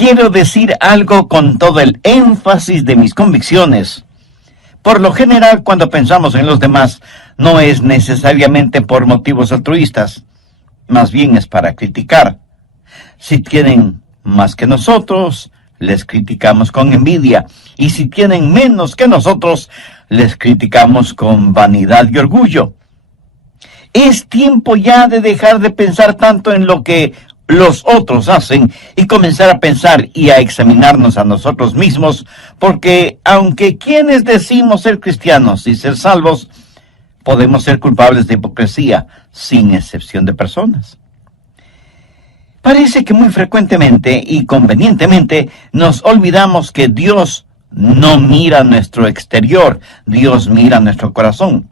Quiero decir algo con todo el énfasis de mis convicciones. Por lo general, cuando pensamos en los demás, no es necesariamente por motivos altruistas, más bien es para criticar. Si tienen más que nosotros, les criticamos con envidia, y si tienen menos que nosotros, les criticamos con vanidad y orgullo. Es tiempo ya de dejar de pensar tanto en lo que los otros hacen y comenzar a pensar y a examinarnos a nosotros mismos, porque aunque quienes decimos ser cristianos y ser salvos, podemos ser culpables de hipocresía, sin excepción de personas. Parece que muy frecuentemente y convenientemente nos olvidamos que Dios no mira nuestro exterior, Dios mira nuestro corazón.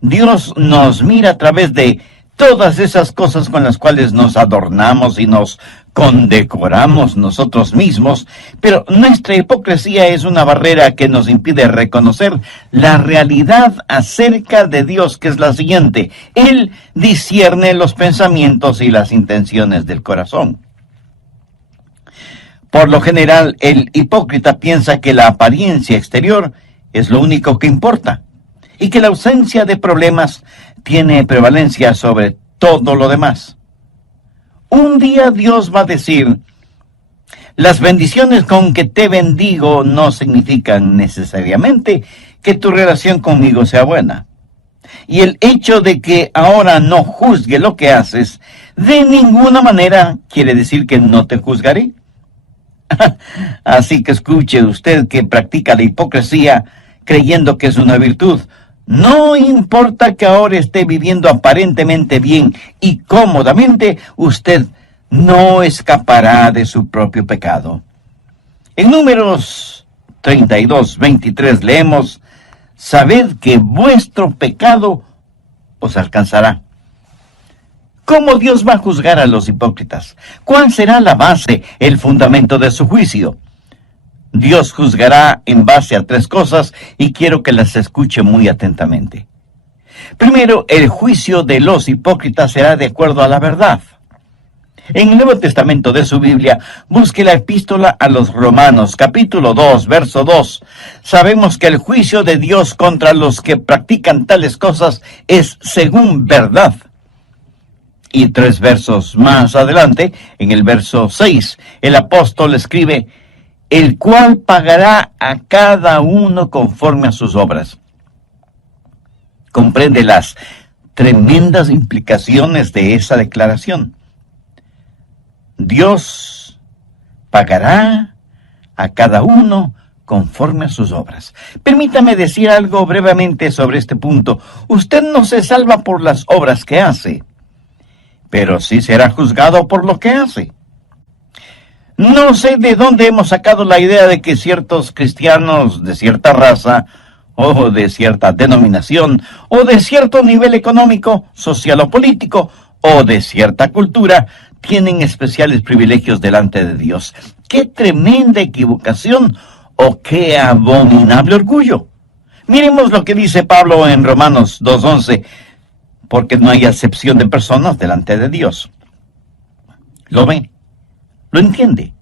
Dios nos mira a través de todas esas cosas con las cuales nos adornamos y nos condecoramos nosotros mismos, pero nuestra hipocresía es una barrera que nos impide reconocer la realidad acerca de Dios, que es la siguiente: Él discierne los pensamientos y las intenciones del corazón. Por lo general, el hipócrita piensa que la apariencia exterior es lo único que importa, y que la ausencia de problemas tiene prevalencia sobre todo lo demás. Un día Dios va a decir: las bendiciones con que te bendigo no significan necesariamente que tu relación conmigo sea buena. Y el hecho de que ahora no juzgue lo que haces, de ninguna manera quiere decir que no te juzgaré. Así que escuche usted que practica la hipocresía creyendo que es una virtud. No importa que ahora esté viviendo aparentemente bien y cómodamente, usted no escapará de su propio pecado. En Números 32:23 leemos: sabed que vuestro pecado os alcanzará. ¿Cómo Dios va a juzgar a los hipócritas? ¿Cuál será la base, el fundamento de su juicio? Dios juzgará en base a 3 cosas y quiero que las escuche muy atentamente. Primero, el juicio de los hipócritas será de acuerdo a la verdad. En el Nuevo Testamento de su Biblia, busque la epístola a los Romanos, capítulo 2, verso 2. Sabemos que el juicio de Dios contra los que practican tales cosas es según verdad. Y 3 versos más adelante, en el verso 6, el apóstol escribe: el cual pagará a cada uno conforme a sus obras. Comprende las tremendas implicaciones de esa declaración. Dios pagará a cada uno conforme a sus obras. Permítame decir algo brevemente sobre este punto. Usted no se salva por las obras que hace, pero sí será juzgado por lo que hace. No sé de dónde hemos sacado la idea de que ciertos cristianos de cierta raza, o de cierta denominación, o de cierto nivel económico, social o político, o de cierta cultura, tienen especiales privilegios delante de Dios. ¡Qué tremenda equivocación! ¡O qué abominable orgullo! Miremos lo que dice Pablo en Romanos 2:11, porque no hay acepción de personas delante de Dios. ¿Lo ve? ¿Lo entiende?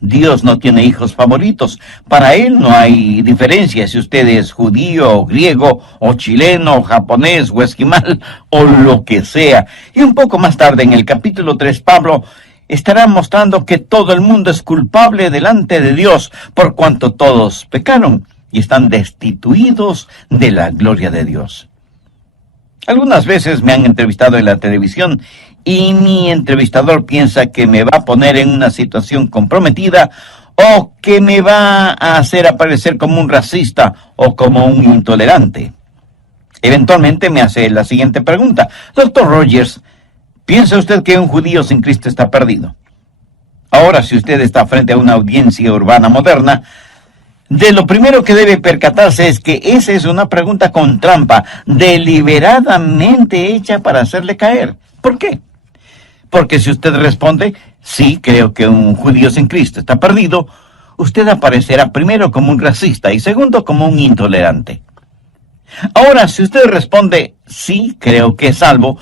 Dios no tiene hijos favoritos. Para Él no hay diferencia si usted es judío, o griego, o chileno, o japonés, o esquimal, o lo que sea. Y un poco más tarde, en el capítulo 3, Pablo estará mostrando que todo el mundo es culpable delante de Dios, por cuanto todos pecaron y están destituidos de la gloria de Dios. Algunas veces me han entrevistado en la televisión y mi entrevistador piensa que me va a poner en una situación comprometida o que me va a hacer aparecer como un racista o como un intolerante. Eventualmente me hace la siguiente pregunta: Dr. Rogers, ¿piensa usted que un judío sin Cristo está perdido? Ahora, si usted está frente a una audiencia urbana moderna, de lo primero que debe percatarse es que esa es una pregunta con trampa, deliberadamente hecha para hacerle caer. ¿Por qué? Porque si usted responde: sí, creo que un judío sin Cristo está perdido, usted aparecerá primero como un racista y segundo como un intolerante. Ahora, si usted responde: sí, creo que es salvo,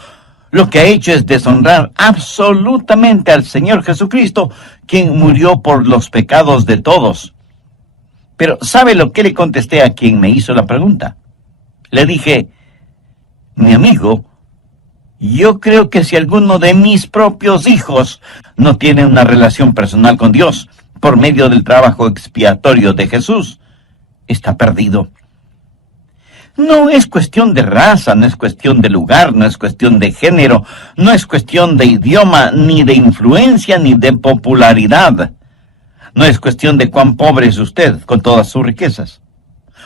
lo que ha hecho es deshonrar absolutamente al Señor Jesucristo, quien murió por los pecados de todos. Pero ¿sabe lo que le contesté a quien me hizo la pregunta? Le dije: mi amigo, yo creo que si alguno de mis propios hijos no tiene una relación personal con Dios por medio del trabajo expiatorio de Jesús, está perdido. No es cuestión de raza, no es cuestión de lugar, no es cuestión de género, no es cuestión de idioma, ni de influencia, ni de popularidad. No es cuestión de cuán pobre es usted con todas sus riquezas,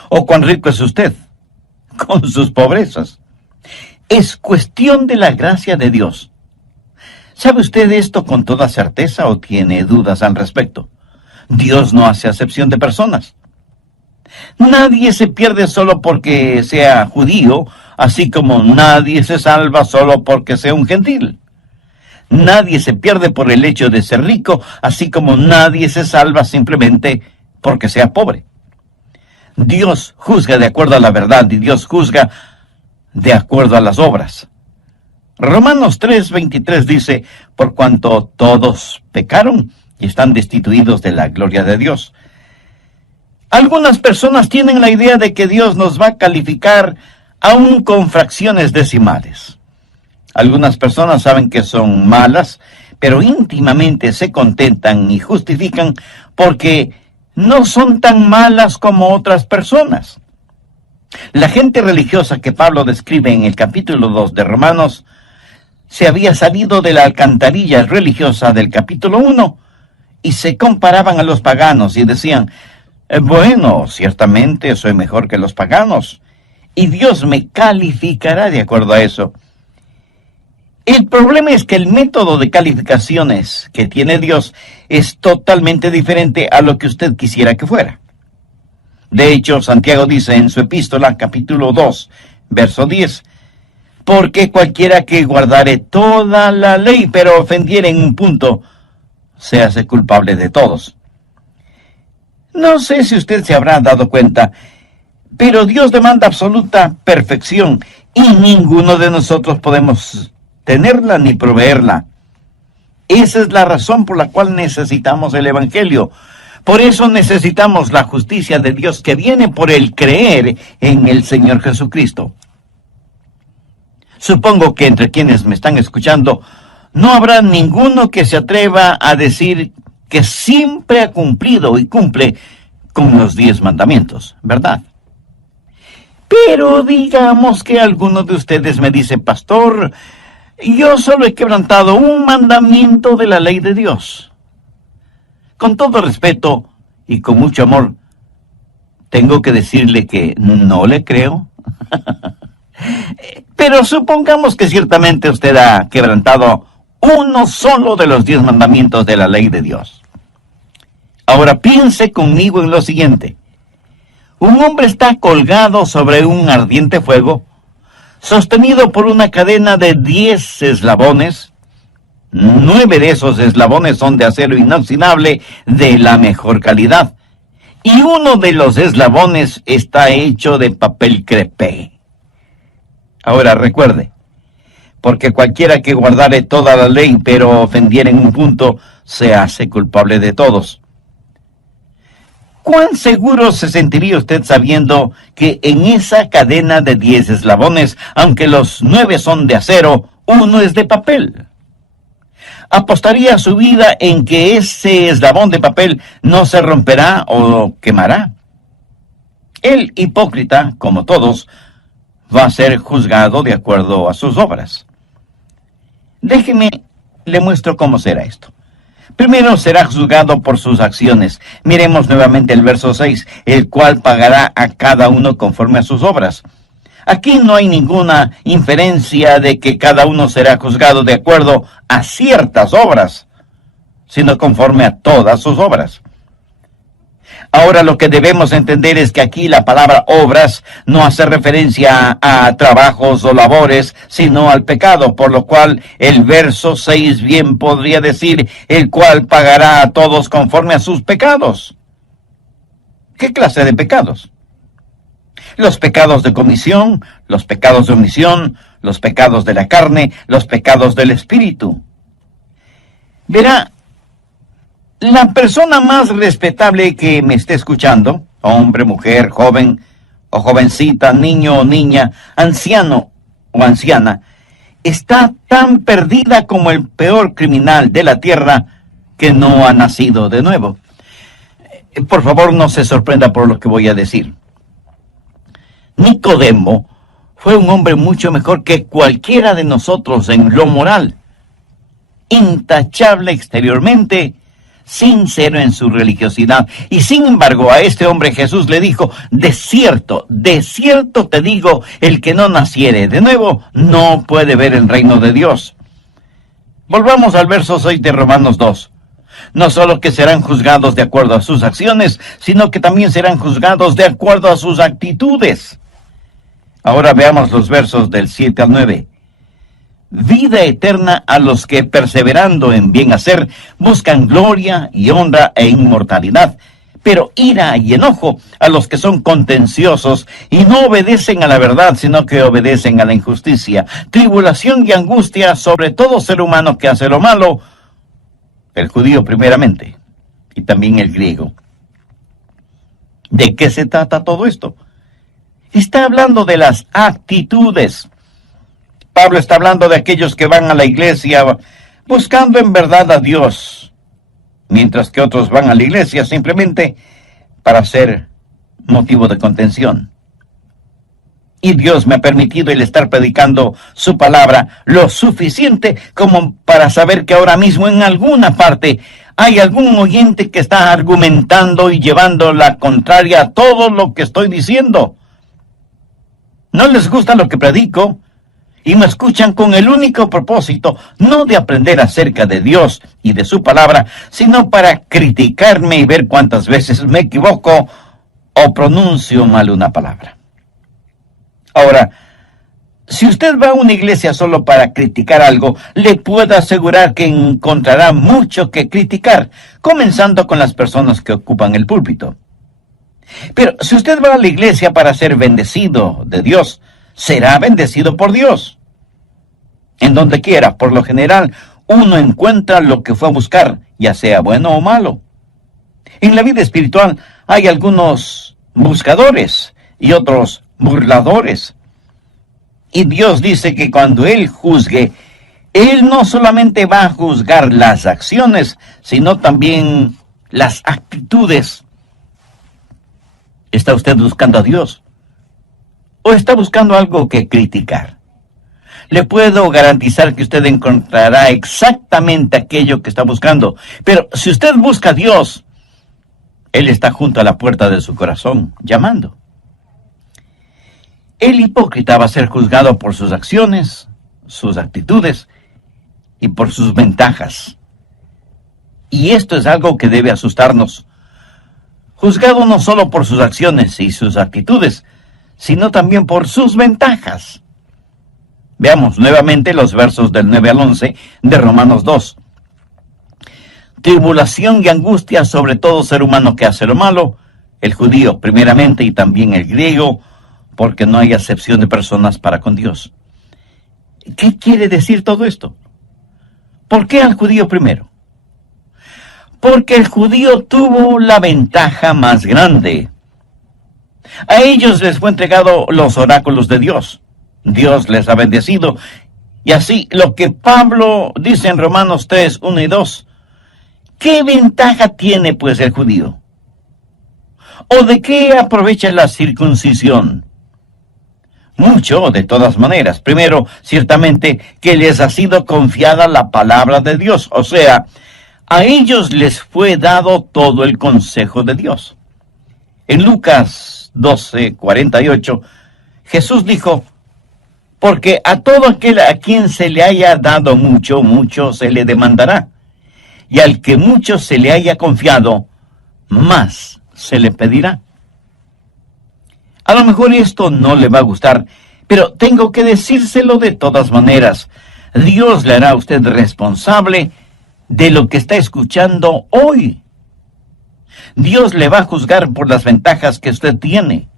o cuán rico es usted con sus pobrezas. Es cuestión de la gracia de Dios. ¿Sabe usted esto con toda certeza o tiene dudas al respecto? Dios no hace acepción de personas. Nadie se pierde solo porque sea judío, así como nadie se salva solo porque sea un gentil. Nadie se pierde por el hecho de ser rico, así como nadie se salva simplemente porque sea pobre. Dios juzga de acuerdo a la verdad y Dios juzga de acuerdo a las obras. Romanos 3:23 dice: por cuanto todos pecaron y están destituidos de la gloria de Dios. Algunas personas tienen la idea de que Dios nos va a calificar aún con fracciones decimales. Algunas personas saben que son malas, pero íntimamente se contentan y justifican porque no son tan malas como otras personas. La gente religiosa que Pablo describe en el capítulo 2 de Romanos se había salido de la alcantarilla religiosa del capítulo 1 y se comparaban a los paganos y decían: bueno, ciertamente soy mejor que los paganos, y Dios me calificará de acuerdo a eso. El problema es que el método de calificaciones que tiene Dios es totalmente diferente a lo que usted quisiera que fuera. De hecho, Santiago dice en su epístola, capítulo 2, verso 10, porque cualquiera que guardare toda la ley, pero ofendiere en un punto, se hace culpable de todos. No sé si usted se habrá dado cuenta, pero Dios demanda absoluta perfección y ninguno de nosotros podemos tenerla ni proveerla. Esa es la razón por la cual necesitamos el Evangelio. Por eso necesitamos la justicia de Dios que viene por el creer en el Señor Jesucristo. Supongo que entre quienes me están escuchando no habrá ninguno que se atreva a decir que siempre ha cumplido y cumple con los 10 mandamientos, ¿verdad? Pero digamos que alguno de ustedes me dice: pastor, yo solo he quebrantado un mandamiento de la ley de Dios. Con todo respeto y con mucho amor, tengo que decirle que no le creo. Pero supongamos que ciertamente usted ha quebrantado uno solo de los 10 mandamientos de la ley de Dios. Ahora piense conmigo en lo siguiente. Un hombre está colgado sobre un ardiente fuego, sostenido por una cadena de 10 eslabones. 9 de esos eslabones son de acero inoxidable de la mejor calidad, y uno de los eslabones está hecho de papel crepé. Ahora recuerde, porque cualquiera que guardare toda la ley, pero ofendiere en un punto, se hace culpable de todos. ¿Cuán seguro se sentiría usted sabiendo que en esa cadena de 10 eslabones, aunque los 9 son de acero, uno es de papel? ¿Apostaría su vida en que ese eslabón de papel no se romperá o quemará? El hipócrita, como todos, va a ser juzgado de acuerdo a sus obras. Déjeme, le muestro cómo será esto. Primero será juzgado por sus acciones. Miremos nuevamente el verso 6, el cual pagará a cada uno conforme a sus obras. Aquí no hay ninguna inferencia de que cada uno será juzgado de acuerdo a ciertas obras, sino conforme a todas sus obras. Ahora lo que debemos entender es que aquí la palabra obras no hace referencia a trabajos o labores, sino al pecado, por lo cual el verso 6 bien podría decir, el cual pagará a todos conforme a sus pecados. ¿Qué clase de pecados? Los pecados de comisión, los pecados de omisión, los pecados de la carne, los pecados del espíritu. Verá, la persona más respetable que me esté escuchando, hombre, mujer, joven o jovencita, niño o niña, anciano o anciana, está tan perdida como el peor criminal de la tierra que no ha nacido de nuevo. Por favor, no se sorprenda por lo que voy a decir. Nicodemo fue un hombre mucho mejor que cualquiera de nosotros en lo moral, intachable exteriormente, sincero en su religiosidad. Y sin embargo, a este hombre Jesús le dijo: de cierto te digo, el que no naciere de nuevo no puede ver el reino de Dios. Volvamos al verso 6 de Romanos 2. No solo que serán juzgados de acuerdo a sus acciones, sino que también serán juzgados de acuerdo a sus actitudes. Ahora veamos los versos del 7 al 9. Vida eterna a los que, perseverando en bien hacer, buscan gloria y honra e inmortalidad, pero ira y enojo a los que son contenciosos y no obedecen a la verdad, sino que obedecen a la injusticia. Tribulación y angustia sobre todo ser humano que hace lo malo, el judío primeramente, y también el griego. ¿De qué se trata todo esto? Está hablando de las actitudes. Pablo está hablando de aquellos que van a la iglesia buscando en verdad a Dios, mientras que otros van a la iglesia simplemente para ser motivo de contención. Y Dios me ha permitido el estar predicando su palabra lo suficiente como para saber que ahora mismo en alguna parte hay algún oyente que está argumentando y llevando la contraria a todo lo que estoy diciendo. No les gusta lo que predico y me escuchan con el único propósito, no de aprender acerca de Dios y de su palabra, sino para criticarme y ver cuántas veces me equivoco o pronuncio mal una palabra. Ahora, si usted va a una iglesia solo para criticar algo, le puedo asegurar que encontrará mucho que criticar, comenzando con las personas que ocupan el púlpito. Pero si usted va a la iglesia para ser bendecido de Dios, será bendecido por Dios. En donde quiera, por lo general, uno encuentra lo que fue a buscar, ya sea bueno o malo. En la vida espiritual hay algunos buscadores y otros burladores. Y Dios dice que cuando Él juzgue, Él no solamente va a juzgar las acciones, sino también las actitudes. ¿Está usted buscando a Dios? ¿O está buscando algo que criticar? Le puedo garantizar que usted encontrará exactamente aquello que está buscando. Pero si usted busca a Dios, Él está junto a la puerta de su corazón, llamando. El hipócrita va a ser juzgado por sus acciones, sus actitudes y por sus ventajas. Y esto es algo que debe asustarnos. Juzgado no solo por sus acciones y sus actitudes, sino también por sus ventajas. Veamos nuevamente los versos del 9 al 11 de Romanos 2. Tribulación y angustia sobre todo ser humano que hace lo malo, el judío primeramente y también el griego, porque no hay acepción de personas para con Dios. ¿Qué quiere decir todo esto? ¿Por qué al judío primero? Porque el judío tuvo la ventaja más grande. A ellos les fue entregado los oráculos de Dios. Dios les ha bendecido. Y así, lo que Pablo dice en Romanos 3, 1 y 2, ¿qué ventaja tiene pues el judío? ¿O de qué aprovecha la circuncisión? Mucho, de todas maneras. Primero, ciertamente, que les ha sido confiada la palabra de Dios. O sea, a ellos les fue dado todo el consejo de Dios. En Lucas 12:48, Jesús dijo: porque a todo aquel a quien se le haya dado mucho, mucho se le demandará. Y al que mucho se le haya confiado, más se le pedirá. A lo mejor esto no le va a gustar, pero tengo que decírselo de todas maneras. Dios le hará a usted responsable de lo que está escuchando hoy. Dios le va a juzgar por las ventajas que usted tiene.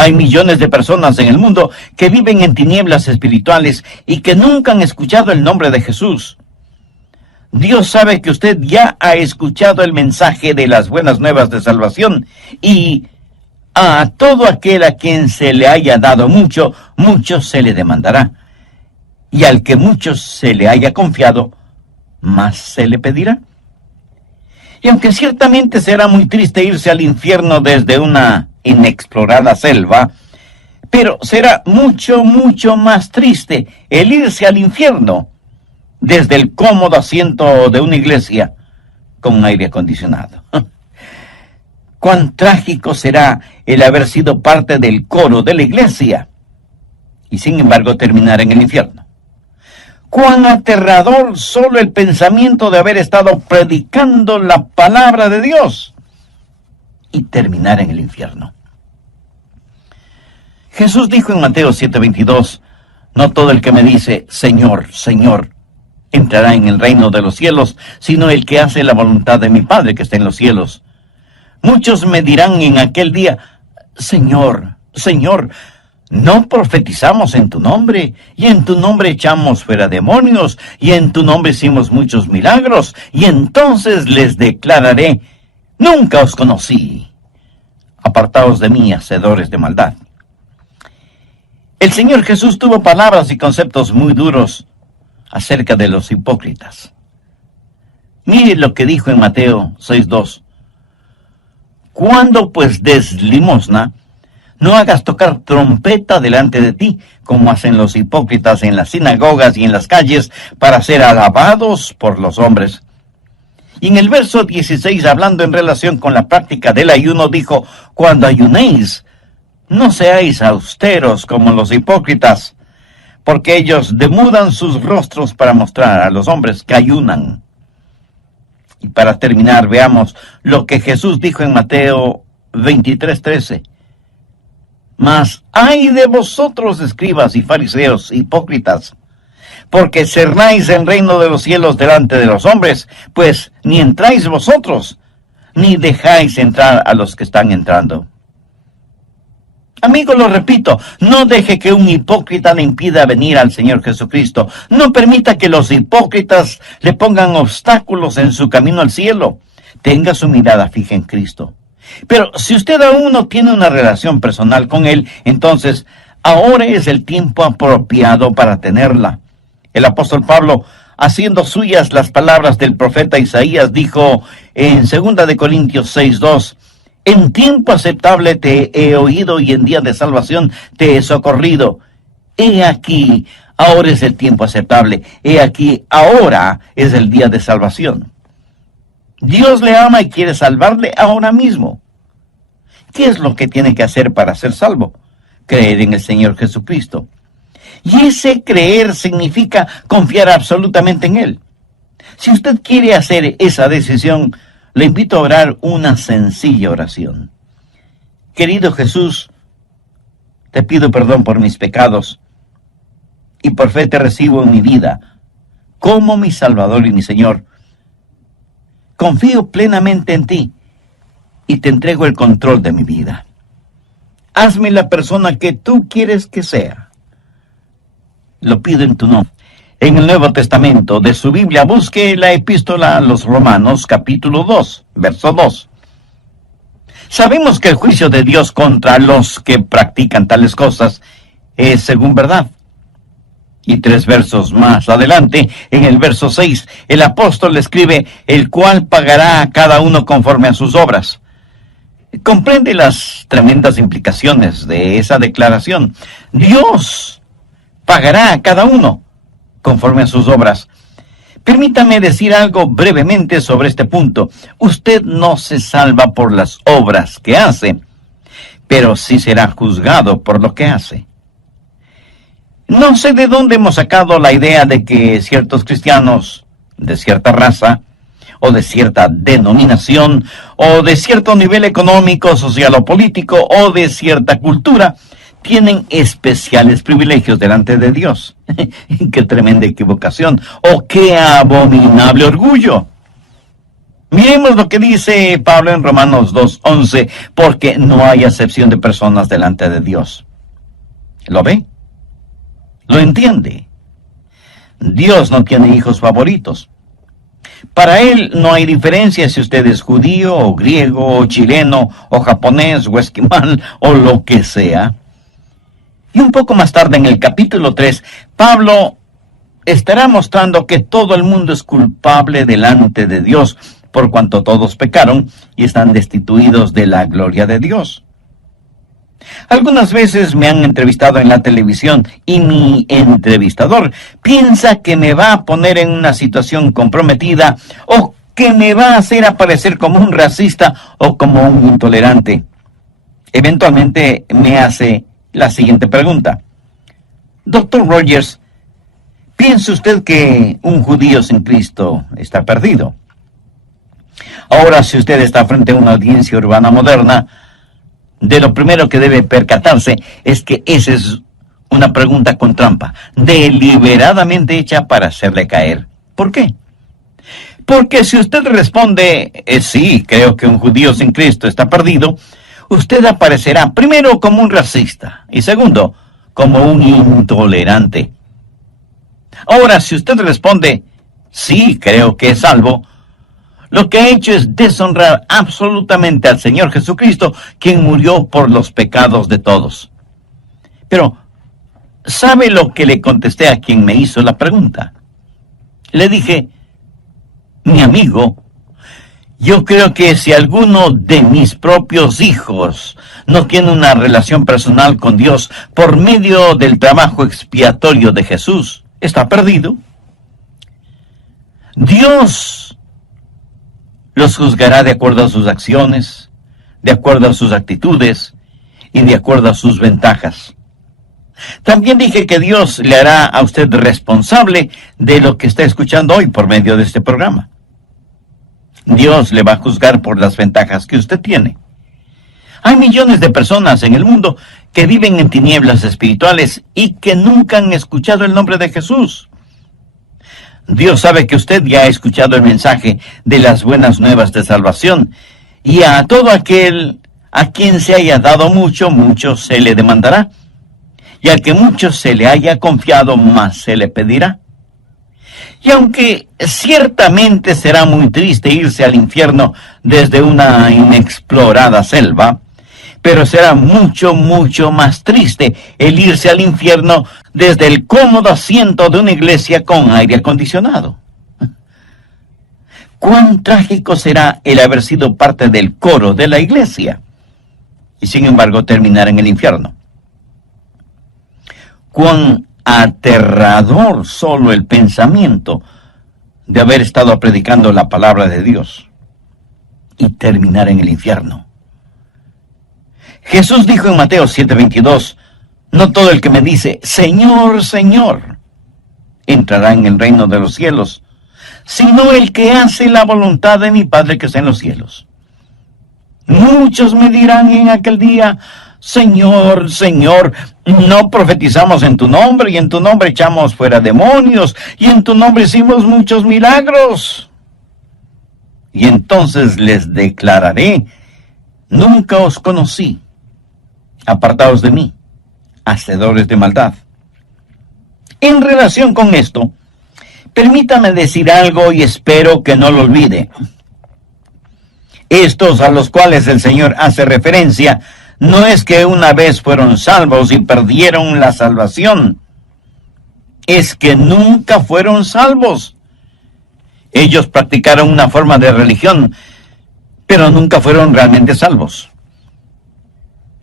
Hay millones de personas en el mundo que viven en tinieblas espirituales y que nunca han escuchado el nombre de Jesús. Dios sabe que usted ya ha escuchado el mensaje de las buenas nuevas de salvación, y a todo aquel a quien se le haya dado mucho, mucho se le demandará. Y al que mucho se le haya confiado, más se le pedirá. Y aunque ciertamente será muy triste irse al infierno desde una inexplorada selva, pero será mucho, mucho más triste el irse al infierno desde el cómodo asiento de una iglesia con aire acondicionado. Cuán trágico será el haber sido parte del coro de la iglesia y sin embargo terminar en el infierno. Cuán aterrador solo el pensamiento de haber estado predicando la palabra de Dios y terminar en el infierno. Jesús dijo en Mateo 7:22, no todo el que me dice, Señor, Señor, entrará en el reino de los cielos, sino el que hace la voluntad de mi Padre que está en los cielos. Muchos me dirán en aquel día, Señor, Señor, ¿no profetizamos en tu nombre? Y en tu nombre echamos fuera demonios, y en tu nombre hicimos muchos milagros. Y entonces les declararé, nunca os conocí. Apartaos de mí, hacedores de maldad. El Señor Jesús tuvo palabras y conceptos muy duros acerca de los hipócritas. Mire lo que dijo en Mateo 6:2. Cuando pues des limosna, no hagas tocar trompeta delante de ti, como hacen los hipócritas en las sinagogas y en las calles, para ser alabados por los hombres. Y en el verso 16, hablando en relación con la práctica del ayuno, dijo, cuando ayunéis, no seáis austeros como los hipócritas, porque ellos demudan sus rostros para mostrar a los hombres que ayunan. Y para terminar, veamos lo que Jesús dijo en Mateo 23:13. Mas ay de vosotros, escribas y fariseos hipócritas, porque cerráis el reino de los cielos delante de los hombres, pues ni entráis vosotros, ni dejáis entrar a los que están entrando. Amigo, lo repito, no deje que un hipócrita le impida venir al Señor Jesucristo. No permita que los hipócritas le pongan obstáculos en su camino al cielo. Tenga su mirada fija en Cristo. Pero si usted aún no tiene una relación personal con Él, entonces ahora es el tiempo apropiado para tenerla. El apóstol Pablo, haciendo suyas las palabras del profeta Isaías, dijo en 2 de Corintios 6:2, en tiempo aceptable te he oído y en día de salvación te he socorrido. He aquí, ahora es el tiempo aceptable. He aquí, ahora es el día de salvación. Dios le ama y quiere salvarle ahora mismo. ¿Qué es lo que tiene que hacer para ser salvo? Creer en el Señor Jesucristo. Y ese creer significa confiar absolutamente en Él. Si usted quiere hacer esa decisión, le invito a orar una sencilla oración. Querido Jesús, te pido perdón por mis pecados y por fe te recibo en mi vida como mi Salvador y mi Señor. Confío plenamente en ti y te entrego el control de mi vida. Hazme la persona que tú quieres que sea. Lo pido en tu nombre. En el Nuevo Testamento de su Biblia, busque la epístola a los Romanos, capítulo 2, verso 2. Sabemos que el juicio de Dios contra los que practican tales cosas es según verdad. Y 3 versos más adelante, en el verso 6, el apóstol escribe, el cual pagará a cada uno conforme a sus obras. Comprende las tremendas implicaciones de esa declaración. Dios pagará a cada uno conforme a sus obras. Permítame decir algo brevemente sobre este punto. Usted no se salva por las obras que hace, pero sí será juzgado por lo que hace. No sé de dónde hemos sacado la idea de que ciertos cristianos de cierta raza, o de cierta denominación, o de cierto nivel económico, social o político, o de cierta cultura, tienen especiales privilegios delante de Dios. ¡Qué tremenda equivocación! ¡Oh, qué abominable orgullo! Miremos lo que dice Pablo en Romanos 2:11, porque no hay acepción de personas delante de Dios. ¿Lo ve? ¿Lo entiende? Dios no tiene hijos favoritos. Para Él no hay diferencia si usted es judío, o griego, o chileno, o japonés, o esquimal, o lo que sea. Y un poco más tarde, en el capítulo 3, Pablo estará mostrando que todo el mundo es culpable delante de Dios, por cuanto todos pecaron y están destituidos de la gloria de Dios. Algunas veces me han entrevistado en la televisión y mi entrevistador piensa que me va a poner en una situación comprometida o que me va a hacer aparecer como un racista o como un intolerante. Eventualmente me hace la siguiente pregunta. Doctor Rogers, ¿piensa usted que un judío sin Cristo está perdido? Ahora, si usted está frente a una audiencia urbana moderna, de lo primero que debe percatarse es que esa es una pregunta con trampa, deliberadamente hecha para hacerle caer. ¿Por qué? Porque si usted responde, sí, creo que un judío sin Cristo está perdido, usted aparecerá primero como un racista y segundo, como un intolerante. Ahora, si usted responde, sí, creo que es salvo, lo que ha hecho es deshonrar absolutamente al Señor Jesucristo, quien murió por los pecados de todos. Pero, ¿sabe lo que le contesté a quien me hizo la pregunta? Le dije, mi amigo, yo creo que si alguno de mis propios hijos no tiene una relación personal con Dios por medio del trabajo expiatorio de Jesús, está perdido. Dios los juzgará de acuerdo a sus acciones, de acuerdo a sus actitudes y de acuerdo a sus ventajas. También dije que Dios le hará a usted responsable de lo que está escuchando hoy por medio de este programa. Dios le va a juzgar por las ventajas que usted tiene. Hay millones de personas en el mundo que viven en tinieblas espirituales y que nunca han escuchado el nombre de Jesús. Dios sabe que usted ya ha escuchado el mensaje de las buenas nuevas de salvación, y a todo aquel a quien se haya dado mucho, mucho se le demandará, y al que mucho se le haya confiado, más se le pedirá. Y aunque ciertamente será muy triste irse al infierno desde una inexplorada selva, pero será mucho, mucho más triste el irse al infierno desde el cómodo asiento de una iglesia con aire acondicionado. Cuán trágico será el haber sido parte del coro de la iglesia y sin embargo terminar en el infierno. Cuán aterrador solo el pensamiento de haber estado predicando la palabra de Dios y terminar en el infierno. Jesús dijo en Mateo 7:22, no todo el que me dice, Señor, Señor, entrará en el reino de los cielos, sino el que hace la voluntad de mi Padre que está en los cielos. Muchos me dirán en aquel día, Señor, Señor, no profetizamos en tu nombre, y en tu nombre echamos fuera demonios, y en tu nombre hicimos muchos milagros. Y entonces les declararé, nunca os conocí. Apartaos de mí, hacedores de maldad. En relación con esto, permítame decir algo y espero que no lo olvide. Estos a los cuales el Señor hace referencia, no es que una vez fueron salvos y perdieron la salvación, es que nunca fueron salvos. Ellos practicaron una forma de religión, pero nunca fueron realmente salvos.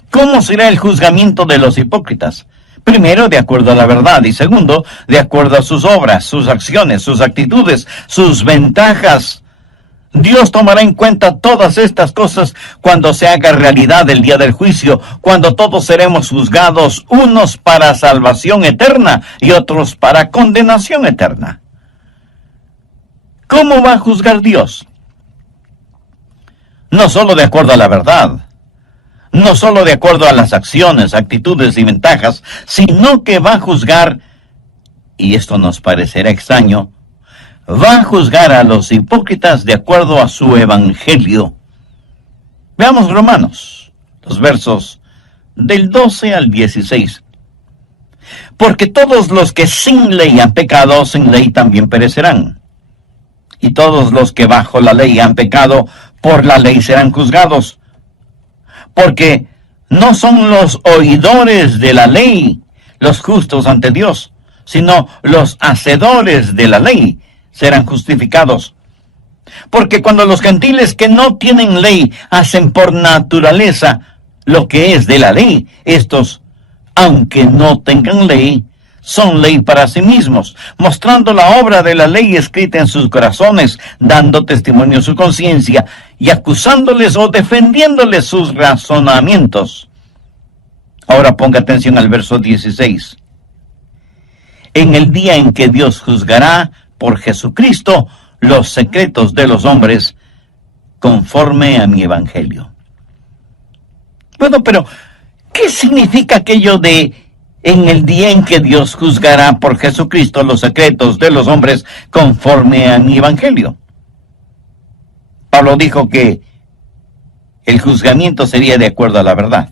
¿Cómo será el juzgamiento de los hipócritas? Primero, de acuerdo a la verdad, y segundo, de acuerdo a sus obras, sus acciones, sus actitudes, sus ventajas. Dios tomará en cuenta todas estas cosas cuando se haga realidad el día del juicio, cuando todos seremos juzgados, unos para salvación eterna y otros para condenación eterna. ¿Cómo va a juzgar Dios? No solo de acuerdo a la verdad, no solo de acuerdo a las acciones, actitudes y ventajas, sino que va a juzgar, y esto nos parecerá extraño, va a juzgar a los hipócritas de acuerdo a su evangelio. Veamos Romanos, los versos del 12 al 16. Porque todos los que sin ley han pecado, sin ley también perecerán. Y todos los que bajo la ley han pecado, por la ley serán juzgados. Porque no son los oidores de la ley los justos ante Dios, sino los hacedores de la ley serán justificados. Porque cuando los gentiles que no tienen ley hacen por naturaleza lo que es de la ley, estos, aunque no tengan ley, son ley para sí mismos, mostrando la obra de la ley escrita en sus corazones, dando testimonio a su conciencia y acusándoles o defendiéndoles sus razonamientos. Ahora ponga atención al verso 16. En el día en que Dios juzgará por Jesucristo los secretos de los hombres, conforme a mi evangelio. Bueno, pero ¿qué significa aquello de en el día en que Dios juzgará por Jesucristo los secretos de los hombres conforme a mi evangelio? Pablo dijo que el juzgamiento sería de acuerdo a la verdad,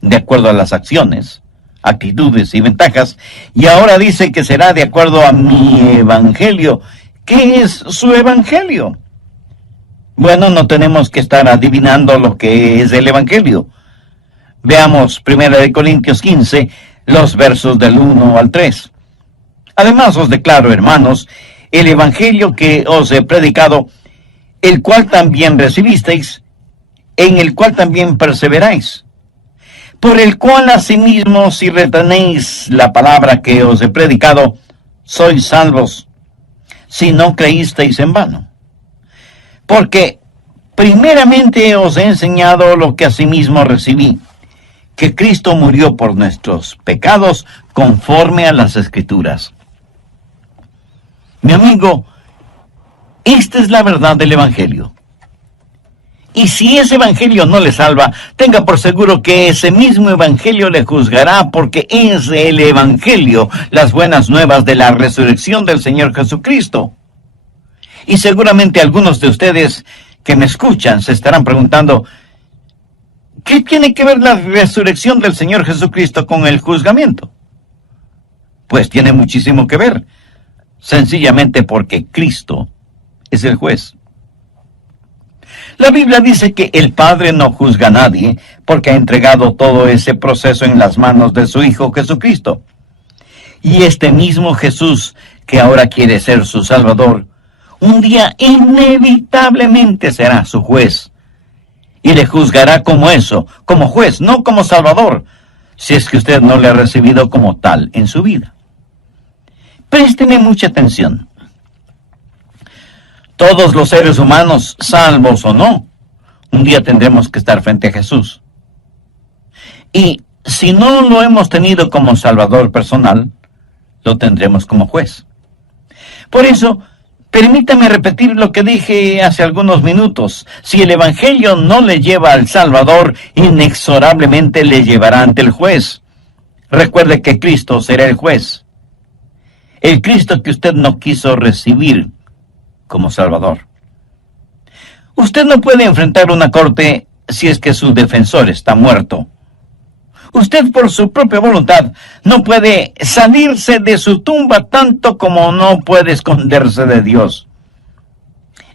de acuerdo a las acciones, actitudes y ventajas, y ahora dice que será de acuerdo a mi evangelio. ¿Qué es su evangelio? Bueno, no tenemos que estar adivinando lo que es el evangelio. Veamos 1 Corintios 15, los versos del 1 al 3. Además os declaro, hermanos, el evangelio que os he predicado, el cual también recibisteis, en el cual también perseveráis, por el cual asimismo si retenéis la palabra que os he predicado, sois salvos, si no creísteis en vano. Porque primeramente os he enseñado lo que asimismo recibí, que Cristo murió por nuestros pecados conforme a las Escrituras. Mi amigo, esta es la verdad del Evangelio. Y si ese Evangelio no le salva, tenga por seguro que ese mismo Evangelio le juzgará, porque es el Evangelio, las buenas nuevas de la resurrección del Señor Jesucristo. Y seguramente algunos de ustedes que me escuchan se estarán preguntando, ¿qué tiene que ver la resurrección del Señor Jesucristo con el juzgamiento? Pues tiene muchísimo que ver, sencillamente porque Cristo es el juez. La Biblia dice que el Padre no juzga a nadie porque ha entregado todo ese proceso en las manos de su Hijo Jesucristo. Y este mismo Jesús, que ahora quiere ser su Salvador, un día inevitablemente será su juez. Y le juzgará como eso, como juez, no como Salvador, si es que usted no le ha recibido como tal en su vida. Présteme mucha atención. Todos los seres humanos, salvos o no, un día tendremos que estar frente a Jesús. Y si no lo hemos tenido como Salvador personal, lo tendremos como juez. Por eso, permítame repetir lo que dije hace algunos minutos. Si el Evangelio no le lleva al Salvador, inexorablemente le llevará ante el juez. Recuerde que Cristo será el juez. El Cristo que usted no quiso recibir como Salvador. Usted no puede enfrentar una corte si es que su defensor está muerto. Usted por su propia voluntad no puede salirse de su tumba tanto como no puede esconderse de Dios.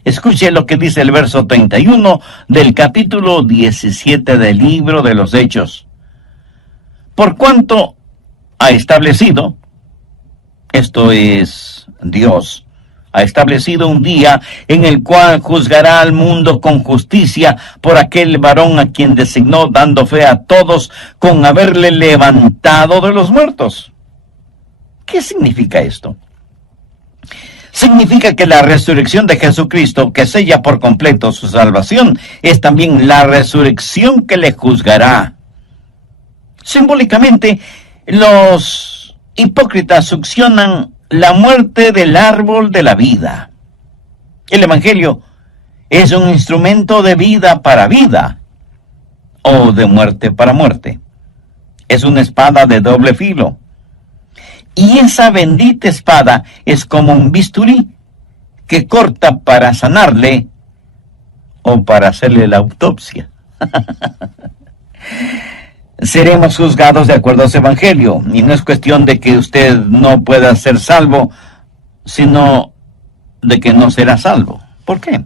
Escuche lo que dice el verso 31 del capítulo 17 del libro de los Hechos. Por cuanto ha establecido, esto es Dios, ha establecido un día en el cual juzgará al mundo con justicia por aquel varón a quien designó, dando fe a todos con haberle levantado de los muertos. ¿Qué significa esto? Significa que la resurrección de Jesucristo, que sella por completo su salvación, es también la resurrección que le juzgará. Simbólicamente, los hipócritas succionan la muerte del árbol de la vida. El Evangelio es un instrumento de vida para vida, o de muerte para muerte. Es una espada de doble filo. Y esa bendita espada es como un bisturí que corta para sanarle o para hacerle la autopsia. Seremos juzgados de acuerdo a su evangelio, y no es cuestión de que usted no pueda ser salvo, sino de que no será salvo. ¿Por qué?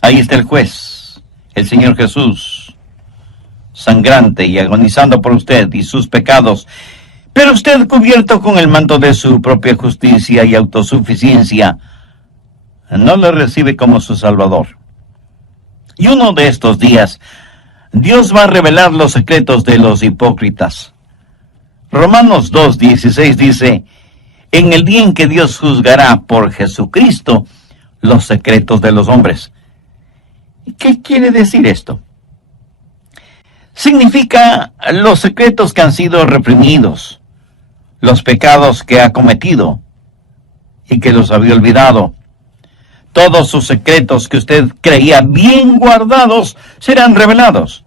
Ahí está el juez, el Señor Jesús, sangrante y agonizando por usted y sus pecados, pero usted, cubierto con el manto de su propia justicia y autosuficiencia, no le recibe como su Salvador. Y uno de estos días, Dios va a revelar los secretos de los hipócritas. Romanos 2:16 dice: en el día en que Dios juzgará por Jesucristo los secretos de los hombres. ¿Qué quiere decir esto? Significa los secretos que han sido reprimidos, los pecados que ha cometido y que los había olvidado. Todos sus secretos que usted creía bien guardados serán revelados.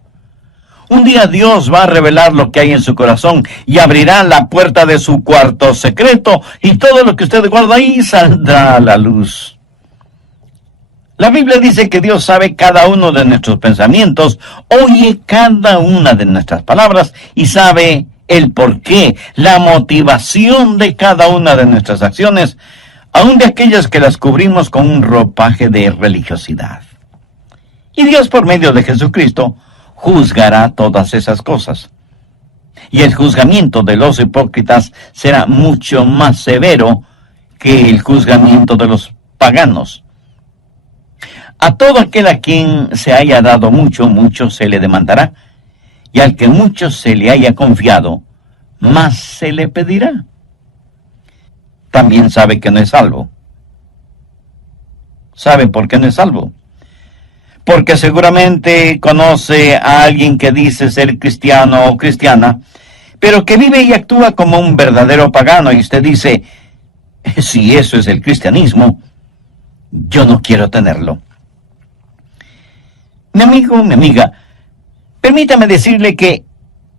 Un día Dios va a revelar lo que hay en su corazón y abrirá la puerta de su cuarto secreto, y todo lo que usted guarda ahí saldrá a la luz. La Biblia dice que Dios sabe cada uno de nuestros pensamientos, oye cada una de nuestras palabras y sabe el porqué, la motivación de cada una de nuestras acciones, aun de aquellas que las cubrimos con un ropaje de religiosidad. Y Dios, por medio de Jesucristo, juzgará todas esas cosas. Y el juzgamiento de los hipócritas será mucho más severo que el juzgamiento de los paganos. A todo aquel a quien se haya dado mucho, mucho se le demandará, y al que mucho se le haya confiado, más se le pedirá. También sabe que no es salvo. ¿Sabe por qué no es salvo? Porque seguramente conoce a alguien que dice ser cristiano o cristiana, pero que vive y actúa como un verdadero pagano, y usted dice: si eso es el cristianismo, yo no quiero tenerlo. Mi amigo, mi amiga, permítame decirle que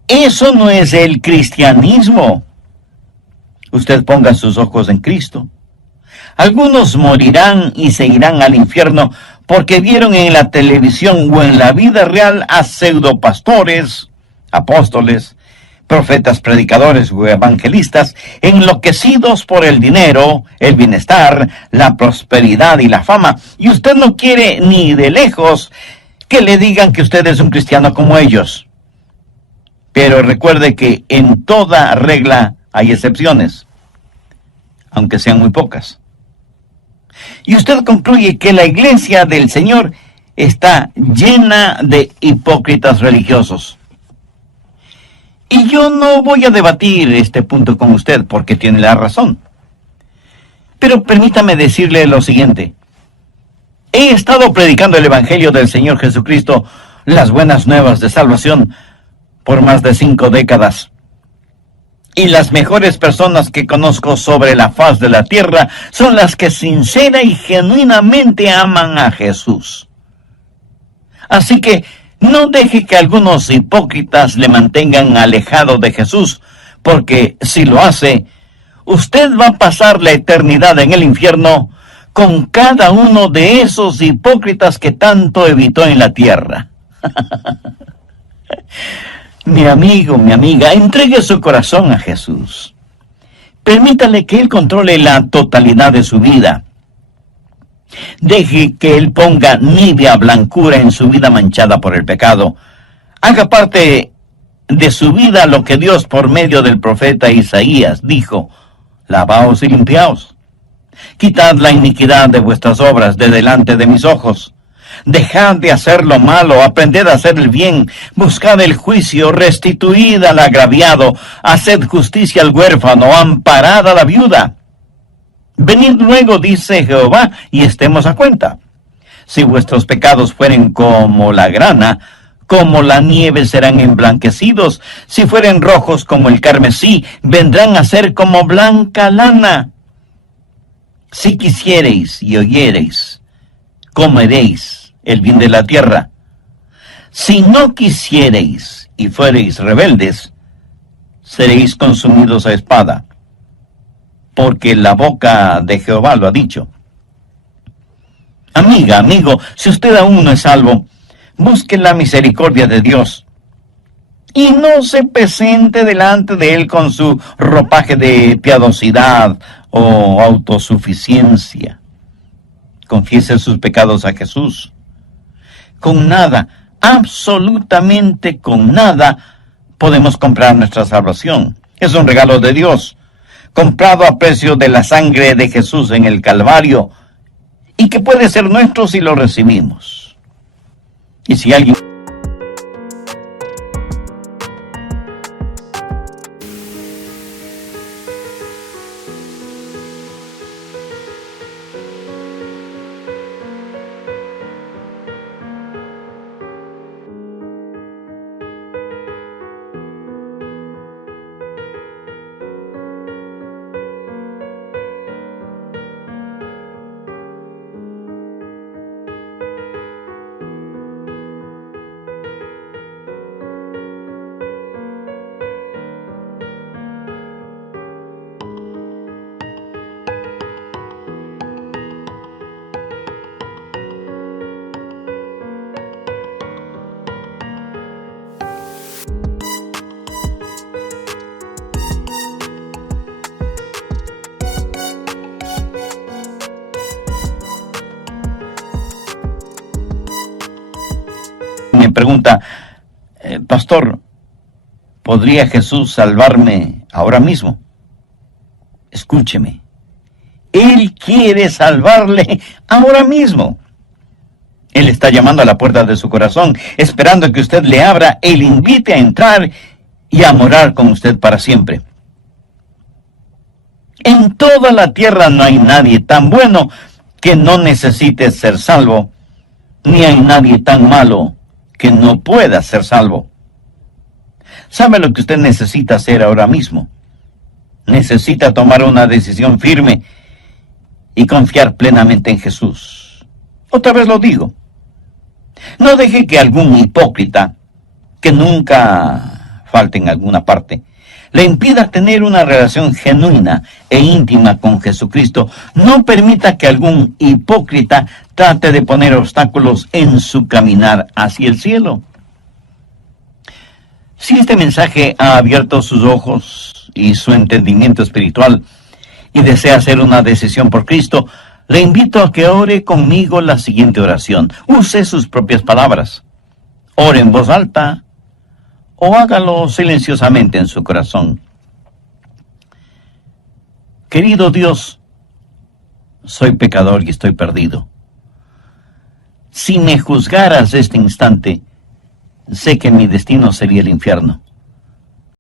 eso no es el cristianismo. Usted ponga sus ojos en Cristo. Algunos morirán y se irán al infierno porque vieron en la televisión o en la vida real a pseudopastores, apóstoles, profetas, predicadores o evangelistas enloquecidos por el dinero, el bienestar, la prosperidad y la fama. Y usted no quiere ni de lejos que le digan que usted es un cristiano como ellos. Pero recuerde que en toda regla hay excepciones, aunque sean muy pocas. Y usted concluye que la iglesia del Señor está llena de hipócritas religiosos. Y yo no voy a debatir este punto con usted porque tiene la razón. Pero permítame decirle lo siguiente. He estado predicando el Evangelio del Señor Jesucristo, las buenas nuevas de salvación, por más de 5 décadas. Y las mejores personas que conozco sobre la faz de la tierra son las que sincera y genuinamente aman a Jesús. Así que no deje que algunos hipócritas le mantengan alejado de Jesús, porque si lo hace, usted va a pasar la eternidad en el infierno con cada uno de esos hipócritas que tanto evitó en la tierra. Mi amigo, mi amiga, entregue su corazón a Jesús. Permítale que Él controle la totalidad de su vida. Deje que Él ponga nívea blancura en su vida manchada por el pecado. Haga parte de su vida lo que Dios por medio del profeta Isaías dijo: lavaos y limpiaos. Quitad la iniquidad de vuestras obras de delante de mis ojos. Dejad de hacer lo malo, aprended a hacer el bien, buscad el juicio, restituid al agraviado, haced justicia al huérfano, amparad a la viuda. Venid luego, dice Jehová, y estemos a cuenta. Si vuestros pecados fueren como la grana, como la nieve serán emblanquecidos. Si fueren rojos como el carmesí, vendrán a ser como blanca lana. Si quisiereis y oyereis, comeréis el bien de la tierra. Si no quisiereis y fuereis rebeldes, seréis consumidos a espada, porque la boca de Jehová lo ha dicho. Amiga, amigo, si usted aún no es salvo, busque la misericordia de Dios y no se presente delante de Él con su ropaje de piadosidad o autosuficiencia. Confiese sus pecados a Jesús. Con nada, absolutamente con nada, podemos comprar nuestra salvación. Es un regalo de Dios, comprado a precio de la sangre de Jesús en el Calvario, y que puede ser nuestro si lo recibimos. Y si alguien... me pregunta, pastor, ¿podría Jesús salvarme ahora mismo? Escúcheme, Él quiere salvarle ahora mismo. Él está llamando a la puerta de su corazón, esperando que usted le abra e le invite a entrar y a morar con usted para siempre. En toda la tierra no hay nadie tan bueno que no necesite ser salvo, ni hay nadie tan malo que no pueda ser salvo. ¿Sabe lo que usted necesita hacer ahora mismo? Necesita tomar una decisión firme y confiar plenamente en Jesús. Otra vez lo digo. No deje que algún hipócrita, que nunca falte en alguna parte, le impida tener una relación genuina e íntima con Jesucristo. No permita que algún hipócrita trate de poner obstáculos en su caminar hacia el cielo. Si este mensaje ha abierto sus ojos y su entendimiento espiritual y desea hacer una decisión por Cristo, le invito a que ore conmigo la siguiente oración. Use sus propias palabras. Ore en voz alta o hágalo silenciosamente en su corazón. Querido Dios, soy pecador y estoy perdido. Si me juzgaras este instante, sé que mi destino sería el infierno.